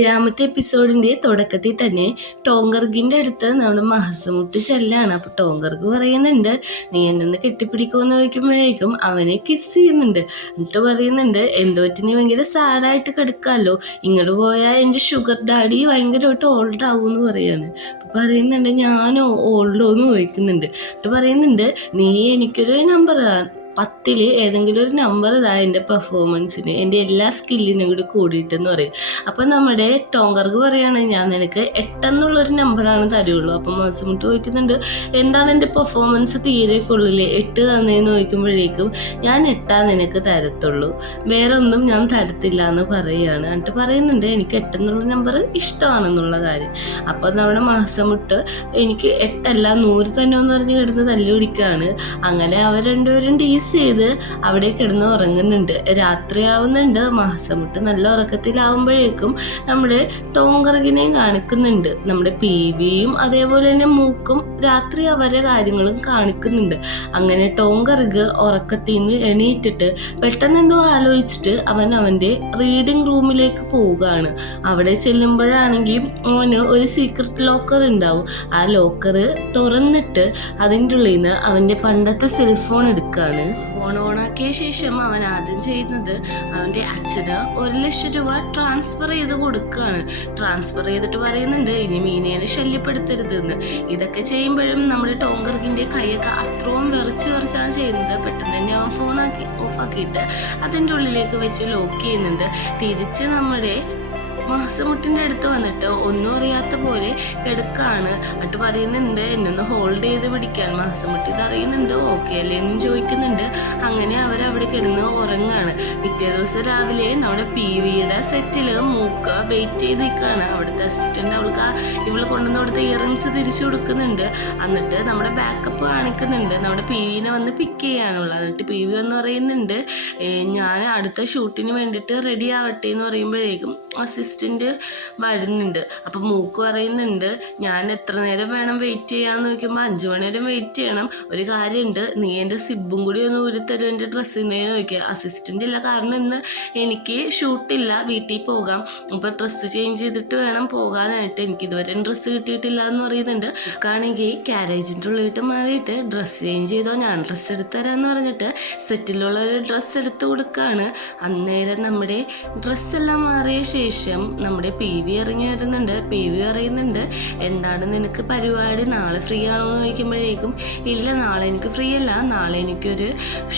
ഏഴാമത്തെ എപ്പിസോഡിന്റെ തുടക്കത്തിൽ തന്നെ ടോങ്കർഗിന്റെ അടുത്ത് നമ്മുടെ മഹസമുട്ട് ചെല്ലാണ്. അപ്പൊ ടോങ്കർഗ് പറയുന്നുണ്ട്, നീ എന്നെ കെട്ടിപ്പിടിക്കുമെന്ന് ചോദിക്കുമ്പോഴേക്കും അവനെ കിസ് ചെയ്യുന്നുണ്ട്. എന്നിട്ട് പറയുന്നുണ്ട്, എന്തോ പറ്റി നീ ഭയങ്കര സാഡായിട്ട് കിടക്കാമല്ലോ, ഇങ്ങോട്ട് പോയാൽ എൻ്റെ ഷുഗർ ഡാഡി ഭയങ്കരമായിട്ട് ഓൾഡ് ആവും എന്ന് പറയാണ്. അപ്പൊ പറയുന്നുണ്ട്, ഞാനോ ഓൾഡോ എന്ന് ചോദിക്കുന്നുണ്ട്. എന്നിട്ട് പറയുന്നുണ്ട്, നീ എനിക്കൊരു നമ്പർ 10 ഏതെങ്കിലും ഒരു നമ്പർ ഇതാ എൻ്റെ പെർഫോമൻസിന്, എൻ്റെ എല്ലാ സ്കില്ലിനും കൂടി കൂടിയിട്ടെന്ന് പറയും. അപ്പം നമ്മുടെ ടോങ്കർക്ക് പറയാണ്, ഞാൻ നിനക്ക് 8 എന്നുള്ളൊരു നമ്പറാണ് തരുള്ളൂ. അപ്പം മഹസമുട്ട് ചോദിക്കുന്നുണ്ട്, എന്താണ് എൻ്റെ പെർഫോമൻസ് തീരെ കൊള്ളില്ലേ, 8 തന്നേന്ന് ചോദിക്കുമ്പോഴേക്കും ഞാൻ 8 നിനക്ക് തരത്തുള്ളൂ, വേറെ ഒന്നും ഞാൻ തരത്തില്ല എന്ന് പറയുകയാണ്. എന്നിട്ട് പറയുന്നുണ്ട്, എനിക്ക് 8 എന്നുള്ള നമ്പർ ഇഷ്ടമാണെന്നുള്ള കാര്യം. അപ്പം നമ്മുടെ മഹസമുട്ട് എനിക്ക് 8 അല്ല 100 തന്നെ എന്ന് പറഞ്ഞ് കിടന്ന് തല്ലി പിടിക്കുകയാണ്. അങ്ങനെ അവർ രണ്ടുപേരും ഡീസ് ചെയ്ത് അവിടെ കിടന്ന് ഉറങ്ങുന്നുണ്ട്. രാത്രിയാവുന്നുണ്ട്. മഹസമുട്ട് നല്ല ഉറക്കത്തിലാവുമ്പോഴേക്കും നമ്മുടെ ടോങ്കർഗിനെയും കാണിക്കുന്നുണ്ട്. നമ്മുടെ പീവിയും അതേപോലെ തന്നെ മൂക്കും രാത്രി അവരുടെ കാര്യങ്ങളും കാണിക്കുന്നുണ്ട്. അങ്ങനെ ടോങ്കർഗ് ഉറക്കത്തിൽ നിന്ന് എണീറ്റിട്ട് പെട്ടെന്ന് എന്തോ ആലോചിച്ചിട്ട് അവൻ അവൻ്റെ റീഡിംഗ് റൂമിലേക്ക് പോവുകയാണ്. അവിടെ ചെല്ലുമ്പോഴാണെങ്കിൽ അവന് ഒരു സീക്രട്ട് ലോക്കർ ഉണ്ടാവും. ആ ലോക്കർ തുറന്നിട്ട് അതിൻ്റെ ഉള്ളിൽ നിന്ന് അവൻ്റെ പണ്ടത്തെ സെൽഫോൺ എടുക്കുകയാണ്. ഫോൺ ഓണാക്കിയ ശേഷം അവൻ ആദ്യം ചെയ്യുന്നത് അവൻ്റെ അച്ഛന് 1 ലക്ഷം രൂപ ട്രാൻസ്ഫർ ചെയ്ത് കൊടുക്കുകയാണ്. ട്രാൻസ്ഫർ ചെയ്തിട്ട് പറയുന്നുണ്ട്, ഇനി മീനേനെ ശല്യപ്പെടുത്തരുതെന്ന്. ഇതൊക്കെ ചെയ്യുമ്പോഴും നമ്മുടെ ടോങ്കർഗിൻ്റെ കൈയൊക്കെ അത്രയും വിറച്ചാണ് ചെയ്യുന്നത്. പെട്ടെന്ന് തന്നെ അവൻ ഫോൺ ഓഫാക്കിയിട്ട് അതിൻ്റെ ഉള്ളിലേക്ക് വെച്ച് ലോക്ക് ചെയ്യുന്നുണ്ട്. തിരിച്ച് നമ്മുടെ മഹസമുട്ടിൻ്റെ അടുത്ത് വന്നിട്ട് ഒന്നും അറിയാത്ത പോലെ കിടക്കാണ്. എന്നിട്ട് പറയുന്നുണ്ട്, എന്നൊന്ന് ഹോൾഡ് ചെയ്ത് പിടിക്കാൻ. മഹസമുട്ട് ഇത് അറിയുന്നുണ്ട്, ഓക്കെ അല്ലേ എന്നും ചോദിക്കുന്നുണ്ട്. അങ്ങനെ അവരവിടെ കിടന്ന് ഉറങ്ങാണ്. പിറ്റേ ദിവസം രാവിലെ നമ്മുടെ PVയുടെ സെറ്റിൽ മൂക്ക് വെയിറ്റ് ചെയ്ത് നിൽക്കുകയാണ്. അവിടുത്തെ അസിസ്റ്റന്റ് ഇവള് കൊണ്ടുവന്ന് അവിടുത്തെ ഇയറിങ്സ് തിരിച്ചു കൊടുക്കുന്നുണ്ട്. എന്നിട്ട് നമ്മുടെ ബാക്കപ്പ് കാണിക്കുന്നുണ്ട്, നമ്മുടെ PVനെ വന്ന് പിക്ക് ചെയ്യാനുള്ള. എന്നിട്ട് PV എന്ന് പറയുന്നുണ്ട്, ഞാൻ അടുത്ത ഷൂട്ടിന് വേണ്ടിയിട്ട് റെഡി ആവട്ടെ എന്ന് പറയുമ്പോഴേക്കും അസിസ്റ്റന്റ് വരുന്നുണ്ട്. അപ്പം മൂക്ക് പറയുന്നുണ്ട്, ഞാൻ എത്ര നേരം വേണം വെയിറ്റ് ചെയ്യാന്ന് ചോദിക്കുമ്പോൾ 5 മണി നേരം വെയിറ്റ് ചെയ്യണം. ഒരു കാര്യമുണ്ട്, നീ എൻ്റെ സിബും കൂടി ഒന്ന് ഊരിത്തരും എൻ്റെ ഡ്രസ്സിനെ ചോദിക്കുക. അസിസ്റ്റന്റ് ഇല്ല, കാരണം ഇന്ന് എനിക്ക് ഷൂട്ടില്ല, വീട്ടിൽ പോകാം, അപ്പോൾ ഡ്രസ്സ് ചേഞ്ച് ചെയ്തിട്ട് വേണം പോകാനായിട്ട്, എനിക്ക് ഇതുവരെ ഡ്രസ്സ് കിട്ടിയിട്ടില്ല എന്ന് പറയുന്നുണ്ട്. ആണെങ്കിൽ ക്യാരേജിൻ്റെ ഉള്ളിട്ട് മാറിയിട്ട് ഡ്രസ്സ് ചേഞ്ച് ചെയ്തോ, ഞാൻ ഡ്രസ്സ് എടുത്തരാന്ന് പറഞ്ഞിട്ട് സെറ്റിലുള്ള ഒരു ഡ്രസ്സ് എടുത്ത് കൊടുക്കുകയാണ്. അന്നേരം നമ്മുടെ ഡ്രസ്സെല്ലാം മാറിയ ശേഷം നമ്മുടെ PV ഇറങ്ങി വരുന്നുണ്ട്. PV പറയുന്നുണ്ട്, എന്താണ് നിനക്ക് പരിപാടി, നാളെ ഫ്രീ ആണോ എന്ന് ചോദിക്കുമ്പോഴേക്കും, ഇല്ല നാളെ എനിക്ക് ഫ്രീ അല്ല, നാളെ എനിക്കൊരു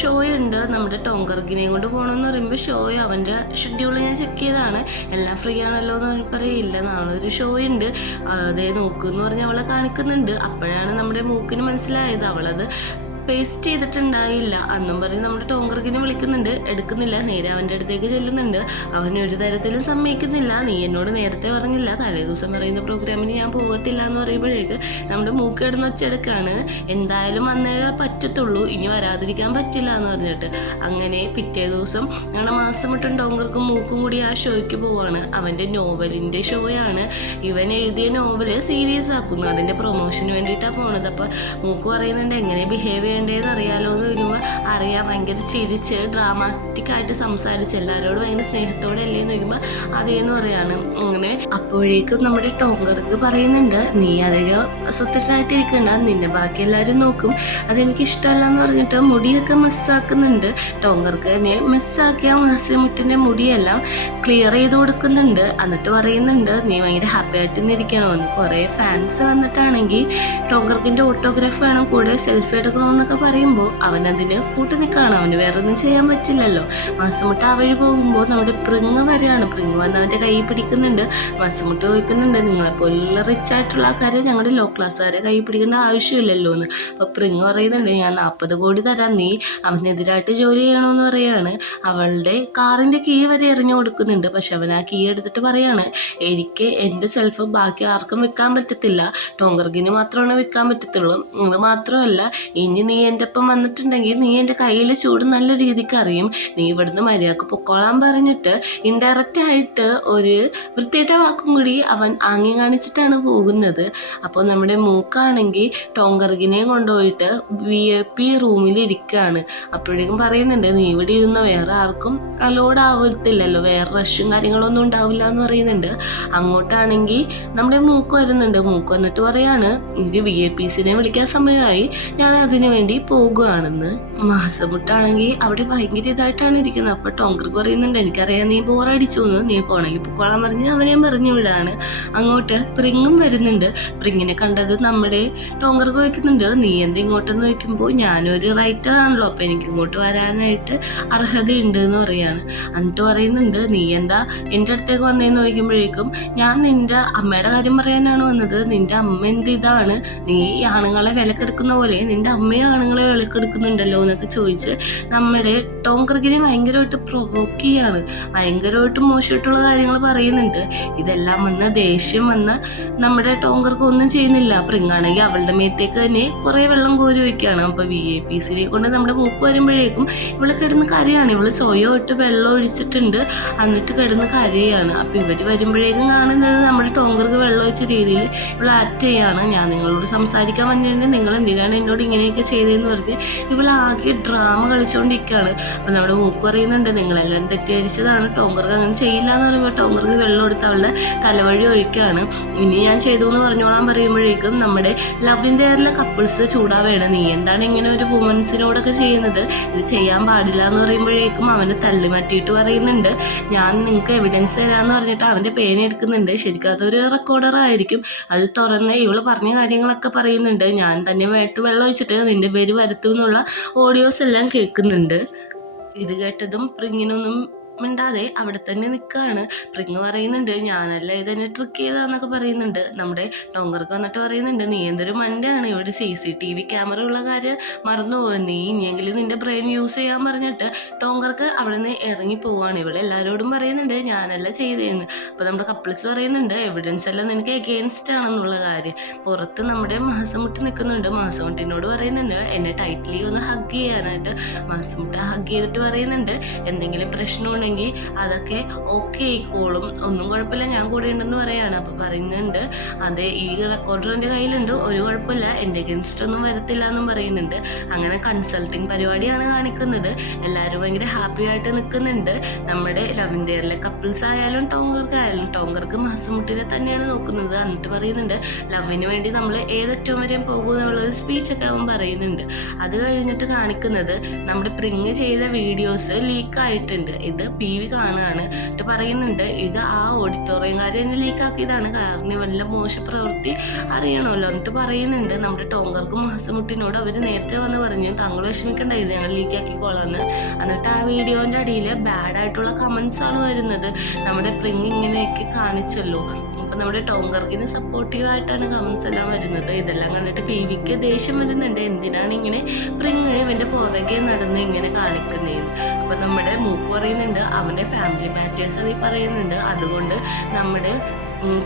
ഷോ ഉണ്ട്, നമ്മുടെ ടോങ്കർഗിനെ കൊണ്ട് പോകണമെന്ന് പറയുമ്പോൾ ഷോ അവൻ്റെ ഷെഡ്യൂൾ ഞാൻ ചെക്ക് ചെയ്താണ്, എല്ലാം ഫ്രീ ആണല്ലോ എന്ന് പറയില്ല, നാളെ ഒരു ഷോ ഉണ്ട്, അതേ നോക്കുമെന്ന് പറഞ്ഞ് അവളെ കാണിക്കുന്നുണ്ട്. അപ്പോഴാണ് നമ്മുടെ മൂക്കിന് മനസ്സിലായത് അവളത് പേസ്റ്റ് ചെയ്തിട്ടുണ്ടായില്ല. അന്നും പറഞ്ഞ് നമ്മുടെ ടോങ്കർഗിനെ വിളിക്കുന്നുണ്ട്, എടുക്കുന്നില്ല. നേരെ അവൻ്റെ അടുത്തേക്ക് ചെല്ലുന്നുണ്ട്. അവൻ ഒരു തരത്തിലും സമ്മതിക്കുന്നില്ല. നീ എന്നോട് നേരത്തെ പറഞ്ഞില്ല, തലേ ദിവസം പറയുന്ന പ്രോഗ്രാമിന് ഞാൻ പോകത്തില്ല എന്ന് പറയുമ്പോഴേക്ക് നമ്മുടെ മൂക്ക് കിടന്ന് വെച്ചെടുക്കാണ്. എന്തായാലും അന്നേരം പറ്റത്തുള്ളൂ, ഇനി വരാതിരിക്കാൻ പറ്റില്ല എന്ന് പറഞ്ഞിട്ട്. അങ്ങനെ പിറ്റേ ദിവസം ഞങ്ങളുടെ മഹസമുട്ടും ടോങ്കർഗും മൂക്കും കൂടി ആ ഷോയ്ക്ക് പോവാണ്. അവൻ്റെ നോവലിൻ്റെ ഷോയാണ്. ഇവൻ എഴുതിയ നോവല് സീരീസ് ആക്കുന്നു, അതിൻ്റെ പ്രൊമോഷന് വേണ്ടിയിട്ടാണ് പോണത്. അപ്പം മൂക്ക് പറയുന്നുണ്ട്, എങ്ങനെ ബിഹേവ് ചെയ്യേണ്ടതെന്ന് അറിയാലോ എന്ന് ചോദിക്കുമ്പോൾ അറിയാം, ഭയങ്കര ചിരിച്ച് ഡ്രാമാറ്റിക്കായിട്ട് സംസാരിച്ച് എല്ലാവരോടും ഭയങ്കര സ്നേഹത്തോടെ അല്ലേ എന്ന് ചോദിക്കുമ്പോൾ അതേന്ന് പറയാണ്. അങ്ങനെ അപ്പോഴേക്കും നമ്മുടെ ടോങ്കർക്ക് പറയുന്നുണ്ട്, നീ അധികം സ്വത്തനായിട്ടിരിക്കണ്ട, നിന്നെ ബാക്കി എല്ലാവരും നോക്കും, അതെനിക്ക് ഇഷ്ടമല്ല എന്ന് പറഞ്ഞിട്ട് മുടിയൊക്കെ മെസ്സാക്കുന്നുണ്ട്. ടോങ്കർക്ക് തന്നെ മെസ്സാക്കിയ മഹസമുട്ടിൻ്റെ മുടിയെല്ലാം ക്ലിയർ ചെയ്ത് കൊടുക്കുന്നുണ്ട്. എന്നിട്ട് പറയുന്നുണ്ട്, നീ ഭയങ്കര ഹാപ്പി ആയിട്ട് ഇരിക്കണമെന്ന്. കുറേ ഫാൻസ് വന്നിട്ടാണെങ്കിൽ ടോങ്കർക്കിൻ്റെ ഓട്ടോഗ്രാഫ് വേണം, കൂടെ സെൽഫി എടുക്കണമെന്നൊക്കെ പറയുമ്പോൾ അവനതിന് കൂട്ടു നിൽക്കുകയാണ്. അവന് വേറെ ഒന്നും ചെയ്യാൻ പറ്റില്ലല്ലോ. മഹസമുട്ട് ആ വഴി പോകുമ്പോൾ നമ്മുടെ പ്രിങ് വരികയാണ്. പ്രിങ് വന്ന് അവൻ്റെ കൈ പിടിക്കുന്നുണ്ട്. മഹസമുട്ട് ചോദിക്കുന്നുണ്ട്, നിങ്ങളെപ്പോലെ റിച്ച് ആയിട്ടുള്ള ആൾക്കാരെ ഞങ്ങളുടെ ലോ ക്ലാസ്സുകാരെ കൈ പിടിക്കേണ്ട ആവശ്യമില്ലല്ലോ എന്ന്. അപ്പോൾ പ്രിങ് പറയുന്നുണ്ട്, ഞാൻ 40 കോടി തരാം, നീ അവനെതിരായിട്ട് ജോലി ചെയ്യണമെന്ന് പറയാണ്. അവളുടെ കാറിൻ്റെ കീ വരെ എറിഞ്ഞു കൊടുക്കുന്നുണ്ട്. പക്ഷെ അവൻ ആ കീ എടുത്തിട്ട് പറയാണ്, എനിക്ക് എൻ്റെ സെൽഫ് ബാക്കി ആർക്കും വിൽക്കാൻ പറ്റത്തില്ല, ടോങ്കർഗിന് മാത്രമാണ് വിൽക്കാൻ പറ്റത്തുള്ളൂ. അത് മാത്രമല്ല, ഇനി നീ എൻ്റെ ഒപ്പം വന്നിട്ടുണ്ടെങ്കിൽ നീ എൻ്റെ കയ്യിലെ ചൂട് നല്ല രീതിക്ക് അറിയും. നീ ഇവിടുന്ന് മര്യാദക്ക് പൊക്കോളാൻ പറഞ്ഞിട്ട് ഇൻഡയറക്റ്റ് ആയിട്ട് ഒരു വൃത്തിയിട്ട വാക്കും കൂടി അവൻ ആംഗ്യം കാണിച്ചിട്ടാണ് പോകുന്നത്. അപ്പോൾ നമ്മുടെ മൂക്കാണെങ്കിൽ ടോങ്കർഗിനെ കൊണ്ടുപോയിട്ട് VIP റൂമിൽ ഇരിക്കുകയാണ്. അപ്പോഴേക്കും പറയുന്നുണ്ട്, നീ ഇവിടെ ഇരുന്ന വേറെ ആർക്കും അലോഡ് ആവത്തില്ലല്ലോ, വേറെ റഷും കാര്യങ്ങളൊന്നും ഉണ്ടാവില്ല എന്ന് പറയുന്നുണ്ട്. അങ്ങോട്ടാണെങ്കിൽ നമ്മുടെ മൂക്ക് വരുന്നുണ്ട്. മൂക്ക് വന്നിട്ട് പറയാണ്, എനിക്ക് VIPസിനെ വിളിക്കാൻ സമയമായി, ഞാൻ അതിനു വേണ്ടി പോകുകയാണെന്ന്. മാസമുട്ടാണെങ്കിൽ അവിടെ ഭയങ്കര ഇതായിട്ടാണ് ഇരിക്കുന്നത്. അപ്പോൾ ടോങ്കർക്ക് പറയുന്നുണ്ട്, എനിക്കറിയാം നീ ബോറടിച്ചു എന്ന്, നീ പോണെങ്കിൽ പൊക്കോളാൻ പറഞ്ഞ് അവനെയും പറഞ്ഞു വിടാണ്. അങ്ങോട്ട് പ്രിങ്ങും വരുന്നുണ്ട്. പ്രിങ്ങിനെ കണ്ടത് നമ്മുടെ ടോങ്കർക്ക് വയ്ക്കുന്നുണ്ട്, നീ എന്താ ഇങ്ങോട്ടെന്ന് വയ്ക്കുമ്പോൾ ഞാനൊരു റൈറ്റർ ആണല്ലോ, അപ്പോൾ എനിക്ക് ഇങ്ങോട്ട് വരാനായിട്ട് അർഹതയുണ്ട് എന്ന് പറയാണ്. എന്നിട്ട് പറയുന്നുണ്ട്, നീ എന്താ എൻ്റെ അടുത്തേക്ക് വന്നതെന്ന് ചോദിക്കുമ്പോഴേക്കും ഞാൻ നിൻ്റെ അമ്മയുടെ കാര്യം പറയാനാണ് വന്നത്, നിൻ്റെ അമ്മ എന്ത് ഇതാണ്, നീ ആണുങ്ങളെ വിലക്കെടുക്കുന്ന പോലെ നിൻ്റെ അമ്മയെ ആണുങ്ങളെ വിലക്കെടുക്കുന്നുണ്ടല്ലോ എന്നൊക്കെ ചോദിച്ച് നമ്മുടെ ടോങ്കർക്കിനെ ഭയങ്കരമായിട്ട് പ്രൊവോക്ക് ചെയ്യാണ്. ഭയങ്കരമായിട്ട് മോശമായിട്ടുള്ള കാര്യങ്ങൾ പറയുന്നുണ്ട്. ഇതെല്ലാം വന്ന് ദേഷ്യം വന്ന് നമ്മുടെ ടോങ്കർക്ക് ഒന്നും ചെയ്യുന്നില്ല. പ്രിങ്ങാണെങ്കിൽ അവളുടെ മേത്തേക്ക് തന്നെ കുറേ വെള്ളം കോരി വയ്ക്കുകയാണ്. അപ്പോൾ VIPസിനെ കൊണ്ട് നമ്മുടെ മൂക്ക് വരുമ്പോഴേക്കും ഇവള് കിടന്ന് കരയാണ്. ഇവള് സ്വയമായിട്ട് വെള്ളം ഒഴിച്ചിട്ടുണ്ട്, എന്നിട്ട് കിടന്ന് കരയാണ്. അപ്പോൾ ഇവർ വരുമ്പോഴേക്കും കാണുന്നത് നമ്മുടെ ടോങ്കർക്ക് വെള്ളം ഒഴിച്ച രീതിയിൽ ഇവൾ ആക്ട് ചെയ്യാണ്. ഞാൻ നിങ്ങളോട് സംസാരിക്കാൻ വന്നിട്ടുണ്ടെങ്കിൽ നിങ്ങൾ എന്തിനാണ് എന്നോട് ഇങ്ങനെയൊക്കെ ചെയ്തതെന്ന് പറഞ്ഞ് ഇവളാകെ ഡ്രാമ കളിച്ചുകൊണ്ടിരിക്കുകയാണ്. അപ്പം നമ്മുടെ മൂക്ക് പറയുന്നുണ്ട്, നിങ്ങളെല്ലാം തെറ്റിദ്ധരിച്ചതാണ്, ടോങ്കർക്ക് അങ്ങനെ ചെയ്യില്ല എന്ന് പറയുമ്പോൾ ടോങ്കർക്ക് വെള്ളം എടുത്ത് അവളുടെ തലവഴി ഒഴിക്കുകയാണ്. ഇനി ഞാൻ ചെയ്തു എന്ന് പറഞ്ഞോളാൻ പറയുമ്പോഴേക്കും നമ്മുടെ ലവ് ഇൻ ദ എയറിലെ കപ്പിൾസ് ചൂടാവേണ്, നീ എന്താണ് ഇങ്ങനെ ഒരു വുമൻസിനോടൊക്കെ ചെയ്യുന്നത്, ഇത് ചെയ്യാൻ പാടില്ല എന്ന് പറയുമ്പോഴേക്കും അവനെ തള്ളി മാറ്റിയിട്ട് പറയുന്നുണ്ട്, ഞാൻ നിങ്ങൾക്ക് എവിഡൻസ് തരാമെന്ന് പറഞ്ഞിട്ട് അവൻ്റെ പേന എടുക്കുന്നുണ്ട്. ശരിക്കും അതൊരു റെക്കോർഡർ ആയിരിക്കും. അത് തുറന്ന് ഇവള് പറഞ്ഞ കാര്യങ്ങളൊക്കെ പറയുന്നുണ്ട്. ഞാൻ തന്നെ വേട്ട് വെള്ളം ഒഴിച്ചിട്ട് നിന്റെ പേര് വരുത്തും എന്നുള്ള ഓഡിയോസ് എല്ലാം കേൾക്കുന്നുണ്ട്. ഇത് കേട്ടതും പ്രിങ്ങിനൊന്നും മിണ്ടാതെ അവിടെ തന്നെ നിൽക്കുകയാണ്. പ്രിങ് പറയുന്നുണ്ട്, ഞാനല്ല ഇതെന്നെ ട്രിക്ക് ചെയ്താന്നൊക്കെ പറയുന്നുണ്ട്. നമ്മുടെ ടോങ്കർക്ക് വന്നിട്ട് പറയുന്നുണ്ട്, നീ എന്തൊരു മണ്ടയാണ്, ഇവിടെ CCTV ക്യാമറ ഉള്ള കാര്യം മറന്നുപോകും, നീ ഇനിയെങ്കിലും നിന്റെ ബ്രെയിൻ യൂസ് ചെയ്യാൻ പറഞ്ഞിട്ട് ടോങ്കർക്ക് അവിടെ നിന്ന് ഇറങ്ങി പോവാണ്. ഇവിടെ എല്ലാവരോടും പറയുന്നുണ്ട് ഞാനല്ല ചെയ്തതെന്ന്. അപ്പോൾ നമ്മുടെ കപ്പിൾസ് പറയുന്നുണ്ട്, എവിഡൻസ് എല്ലാം നിനക്ക് എഗെയിൻസ്റ്റ് ആണെന്നുള്ള കാര്യം. പുറത്ത് നമ്മുടെ മാസമുട്ട് നിൽക്കുന്നുണ്ട്. മാസമുട്ടിനോട് പറയുന്നുണ്ട് എന്നെ ടൈറ്റ്ലി ഒന്ന് ഹഗ് ചെയ്യാനായിട്ട്. മാസമുട്ട് ഹഗ് ചെയ്തിട്ട് പറയുന്നുണ്ട്, എന്തെങ്കിലും പ്രശ്നമുണ്ടെങ്കിൽ അതൊക്കെ ഓക്കെ ആയിക്കോളും, ഒന്നും കുഴപ്പമില്ല, ഞാൻ കൂടെ ഉണ്ടെന്ന് പറയാണ്. അപ്പോൾ പറയുന്നുണ്ട്, അതെ ഈ റെക്കോർഡർ എൻ്റെ കയ്യിലുണ്ട്, ഒരു കുഴപ്പമില്ല, എൻ്റെ അഗൻസ്റ്റ് ഒന്നും വരത്തില്ല എന്നും പറയുന്നുണ്ട്. അങ്ങനെ കൺസൾട്ടിങ് പരിപാടിയാണ് കാണിക്കുന്നത്. എല്ലാവരും ഭയങ്കര ഹാപ്പി ആയിട്ട് നിൽക്കുന്നുണ്ട്. നമ്മുടെ ലവ് ഇൻ ദ എയറിലെ കപ്പിൾസ് ആയാലും ടോങ്കർക്ക് മാസമുട്ടിനെ തന്നെയാണ് നോക്കുന്നത്. എന്നിട്ട് പറയുന്നുണ്ട്, ലവിന് വേണ്ടി നമ്മൾ ഏതറ്റവും വരെയും പോകും എന്നുള്ളത് സ്പീച്ചൊക്കെ അവൻ പറയുന്നുണ്ട്. അത് കഴിഞ്ഞിട്ട് കാണിക്കുന്നത് നമ്മുടെ പ്രിങ് ചെയ്ത വീഡിയോസ് ലീക്ക് ആയിട്ടുണ്ട്. ഇത് PV കാണുകയാണ്. എന്നിട്ട് പറയുന്നുണ്ട്, ഇത് ആ ഓഡിറ്റോറിയംകാരെ തന്നെ ലീക്കാക്കിയതാണ്, കാരണം വല്ല മോശ പ്രവൃത്തി അറിയണമല്ലോ. എന്നിട്ട് പറയുന്നുണ്ട്, നമ്മുടെ ടോങ്കർക്കും മാസമുട്ടിനോട് അവർ നേരത്തെ വന്ന് പറഞ്ഞു, താങ്കൾ വിഷമിക്കണ്ട, ഇത് ഞങ്ങൾ ലീക്കാക്കിക്കോളാന്ന്. എന്നിട്ട് ആ വീഡിയോൻ്റെ അടിയിൽ ബാഡായിട്ടുള്ള കമൻസ് ആണ് വരുന്നത്. നമ്മുടെ പ്രിങ് ഇങ്ങനെയൊക്കെ കാണിച്ചല്ലോ. അപ്പം നമ്മുടെ ടോങ്കർക്കിന് സപ്പോർട്ടീവായിട്ടാണ് കമൻസ് എല്ലാം വരുന്നത്. ഇതെല്ലാം കണ്ടിട്ട് PVക്ക് ദേഷ്യം വരുന്നുണ്ട്, എന്തിനാണ് ഇങ്ങനെ പ്രിങ് ഇവൻ്റെ പുറകെ നടന്ന് ഇങ്ങനെ കാണിക്കുന്നതെന്ന്. അപ്പം നമ്മുടെ മൂക്ക് പറയുന്നുണ്ട്, അവൻ്റെ ഫാമിലി മാറ്റേഴ്സ് അത് പറയുന്നുണ്ട്, അതുകൊണ്ട് നമ്മുടെ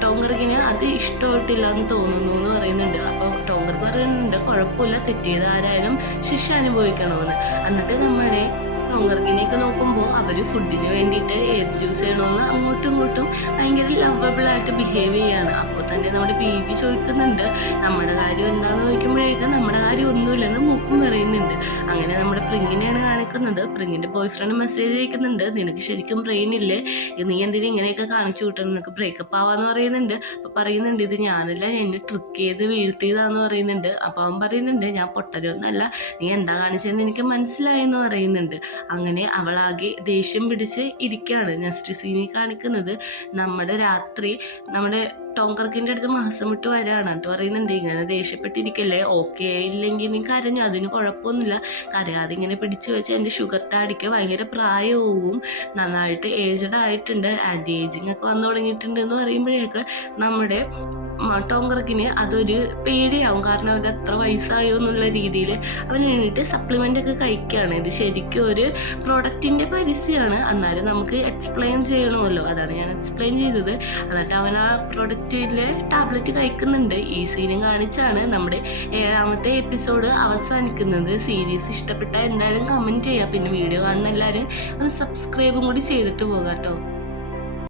ടോങ്കർക്കിന് അത് ഇഷ്ടമായിട്ടില്ല എന്ന് തോന്നുന്നു എന്ന് പറയുന്നുണ്ട്. അപ്പോൾ ടോങ്കർക്ക് പറയുന്നുണ്ട്, കുഴപ്പമില്ല, തെറ്റിയത് ആരായാലും ശിക്ഷ അനുഭവിക്കണമെന്ന്. എന്നിട്ട് നമ്മുടെ ടോങ്കർക്കിനെയൊക്കെ നോക്കുമ്പോൾ അവർ ഫുഡിന് വേണ്ടിയിട്ട് ഏത് ചൂസ് ചെയ്യണമെന്ന് അങ്ങോട്ടും ഇങ്ങോട്ടും ഭയങ്കര ലവബിളായിട്ട് ബിഹേവ് ചെയ്യാണ്. അപ്പോൾ തന്നെ നമ്മുടെ PV ചോദിക്കുന്നുണ്ട്, നമ്മുടെ കാര്യം എന്താണെന്ന് ചോദിക്കുമ്പോഴേക്കും നമ്മുടെ കാര്യം ഒന്നുമില്ലെന്ന് മൂക്കും പറയുന്നുണ്ട്. അങ്ങനെ നമ്മുടെ പ്രിങ്ങിനെയാണ് കാണിക്കുന്നത്. പ്രിങ്ങിൻ്റെ ബോയ് ഫ്രണ്ട് മെസ്സേജ് അയക്കുന്നുണ്ട്, നിനക്ക് ശരിക്കും ബ്രെയിൻ ഇല്ലേ, നീ എന്തിനും ഇങ്ങനെയൊക്കെ കാണിച്ചു വിട്ടണം, നിനക്ക് ബ്രേക്കപ്പ് ആവാന്ന് പറയുന്നുണ്ട്. അപ്പോൾ പറയുന്നുണ്ട്, ഇത് ഞാനല്ല, എന്നെ ട്രിക്ക് ചെയ്ത് വീഴ്ത്തിയതാന്ന് പറയുന്നുണ്ട്. അപ്പോൾ അവൻ പറയുന്നുണ്ട്, ഞാൻ പൊട്ടരൊന്നല്ല, നീ എന്താ കാണിച്ചതെന്ന് എനിക്ക് മനസ്സിലായെന്ന് പറയുന്നുണ്ട്. അങ്ങനെ അവളാകെ ദേഷ്യം പിടിച്ച് ഇരിക്കുകയാണ്. നെക്സ്റ്റ് സീനിൽ കാണിക്കുന്നത് നമ്മുടെ രാത്രി നമ്മുടെ ടോങ്കർക്കിൻ്റെ അടുത്ത് മാസം വിട്ട് വരാണ്. എന്നിട്ട് പറയുന്നുണ്ട്, ഇങ്ങനെ ദേഷ്യപ്പെട്ടിരിക്കല്ലേ, ഓക്കെ ഇല്ലെങ്കിൽ നീ കരഞ്ഞു, അതിന് കുഴപ്പമൊന്നുമില്ല, കരയാതെ ഇങ്ങനെ പിടിച്ചു വെച്ച് എൻ്റെ ഷുഗർ ഡാഡിക്ക് ഭയങ്കര പ്രായവും നന്നായിട്ട് ഏജ്ഡ് ആയിട്ടുണ്ട്, ആൻറ്റി ഏജിങ് ഒക്കെ വന്നു തുടങ്ങിയിട്ടുണ്ട് എന്ന് പറയുമ്പോഴേക്ക് നമ്മുടെ ടോങ്കർക്കിന് അതൊരു പേടിയാവും. കാരണം അവൻ്റെ അത്ര വയസ്സായോ എന്നുള്ള രീതിയിൽ അവൻ വേണ്ടിയിട്ട് സപ്ലിമെൻ്റ് ഒക്കെ കഴിക്കുകയാണ്. ഇത് ശരിക്കും ഒരു പ്രോഡക്റ്റിൻ്റെ പരസ്യമാണ്, എന്നാലും നമുക്ക് എക്സ്പ്ലെയിൻ ചെയ്യണമല്ലോ, അതാണ് ഞാൻ എക്സ്പ്ലെയിൻ ചെയ്തത്. എന്നിട്ട് അവൻ ആ പ്രോഡക്റ്റ് ടാബ്ലറ്റ് കഴിക്കുന്നുണ്ട്. ഈ സീനും കാണിച്ചാണ് നമ്മുടെ 7ാമത്തെ എപ്പിസോഡ് അവസാനിക്കുന്നത്. സീരീസ് ഇഷ്ടപ്പെട്ടാൽ എന്തായാലും കമൻറ്റ് ചെയ്യുക. പിന്നെ വീഡിയോ കാണുന്ന എല്ലാവരും ഒന്ന് സബ്സ്ക്രൈബും കൂടി ചെയ്തിട്ട് പോകാം കേട്ടോ.